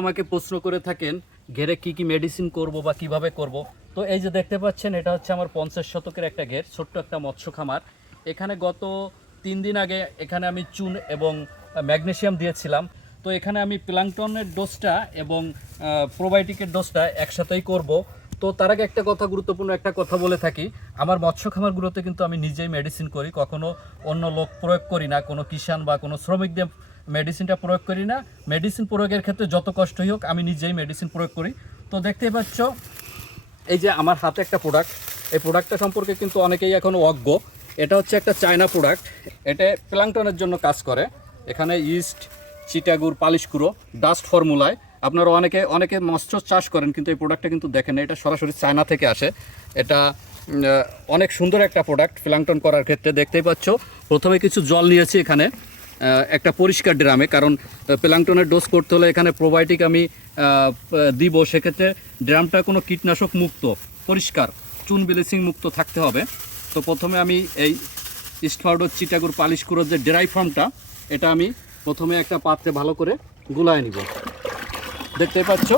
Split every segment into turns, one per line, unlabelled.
আমাকে প্রশ্ন করে থাকেন, ঘেরে কি কি মেডিসিন করব বা কীভাবে করব। তো এই যে দেখতে পাচ্ছেন, এটা হচ্ছে আমার পঞ্চাশ শতকের একটা ঘের, ছোট্ট একটা মৎস্য খামার। এখানে গত তিন দিন আগে এখানে আমি চুন এবং ম্যাগনেশিয়াম দিয়েছিলাম। তো এখানে আমি প্লাংটনের ডোজটা এবং প্রোবায়োটিকের ডোজটা একসাথেই করব। তো তার আগে একটা কথা, গুরুত্বপূর্ণ একটা কথা বলে থাকি। আমার মৎস্য খামারগুলোতে কিন্তু আমি নিজেই মেডিসিন করি, কখনো অন্য লোক প্রয়োগ করি না, কোনো কিষান বা কোনো শ্রমিকদের মেডিসিনটা প্রয়োগ করি না। মেডিসিন প্রয়োগের ক্ষেত্রে যত কষ্টই হোক, আমি নিজেই মেডিসিন প্রয়োগ করি। তো দেখতেই পাচ্ছ, এই যে আমার হাতে একটা প্রোডাক্ট এই প্রোডাক্টটা সম্পর্কে কিন্তু অনেকেই এখন অজ্ঞ। এটা হচ্ছে একটা চায়না প্রোডাক্ট এটা প্লাংটনের জন্য কাজ করে। এখানে ইস্ট চিটাগুড় পালিশকুড়ো ডাস্ট ফর্মুলায় আপনারা অনেকে অনেকে মৎস্য চাষ করেন, কিন্তু এই প্রোডাক্টটা কিন্তু দেখেন এটা সরাসরি চায়না থেকে আসে। এটা অনেক সুন্দর একটা প্রোডাক্ট প্লাংটন করার ক্ষেত্রে দেখতেই পাচ্ছ। প্রথমে কিছু জল নিয়েছি এখানে একটা পরিষ্কার ড্রামে, কারণ প্লাংটনের ডোজ করতে হলে এখানে প্রোবায়োটিক আমি দিব। সেক্ষেত্রে ড্রামটা কোনো কীটনাশক মুক্ত, পরিষ্কার, চুন ব্লিচিং মুক্ত থাকতে হবে। তো প্রথমে আমি এই স্টফার্ডোর চিটাগুর পালিশ পালিশকুড়োর যে ড্রাই ফর্মটা এটা আমি প্রথমে একটা পাত্রে ভালো করে গুলায় নিব। দেখতেই পাচ্ছ?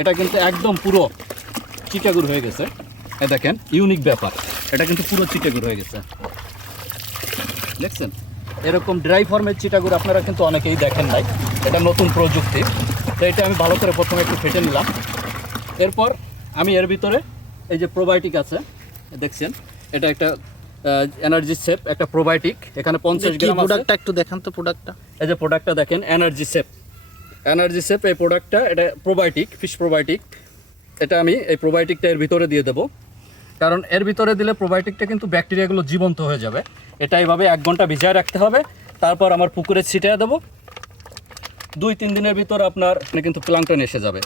এটা কিন্তু একদম পুরো চিটাগুড় হয়ে গেছে। এ দেখেন ইউনিক ব্যাপার। এটা কিন্তু পুরো চিটাগুড় হয়ে গেছে। দেখছেন? এরকম ড্রাই ফর্মের চিটাগুর আপনারা কিন্তু অনেকেই দেখেন নাই। এটা নতুন প্রযুক্তি। তো এটা আমি ভালো করে প্রথমে একটু ফেটে নিলাম। এরপর আমি এর ভিতরে এই যে প্রোবায়োটিক আছে দেখছেন? এটা একটা এনার্জি সেপ একটা প্রোবায়োটিক এখানে পঞ্চাশ গ্রাম
প্রোডাক্টটা একটু দেখান তো প্রোডাক্টটা
এই যে প্রোডাক্টটা দেখেন এনার্জি সেপ এনার্জি সেপ এই প্রোডাক্টটা এটা প্রোবায়োটিক ফিশ প্রোবায়োটিক এটা আমি এই প্রোবায়োটিকটা এর ভিতরে দিয়ে দেবো। কারণ এর ভিতরে দিলে প্রোবায়োটিকটা কিন্তু ব্যাকটেরিয়াগুলো জীবন্ত হয়ে যাবে। এটা এইভাবে এক ঘণ্টা ভিজায় রাখতে হবে। তারপর আমার পুকুরে ছিটিয়ে দেবো। দুই, তিন দিনের ভিতর আপনার কিন্তু প্লাংটন এসে যাবে।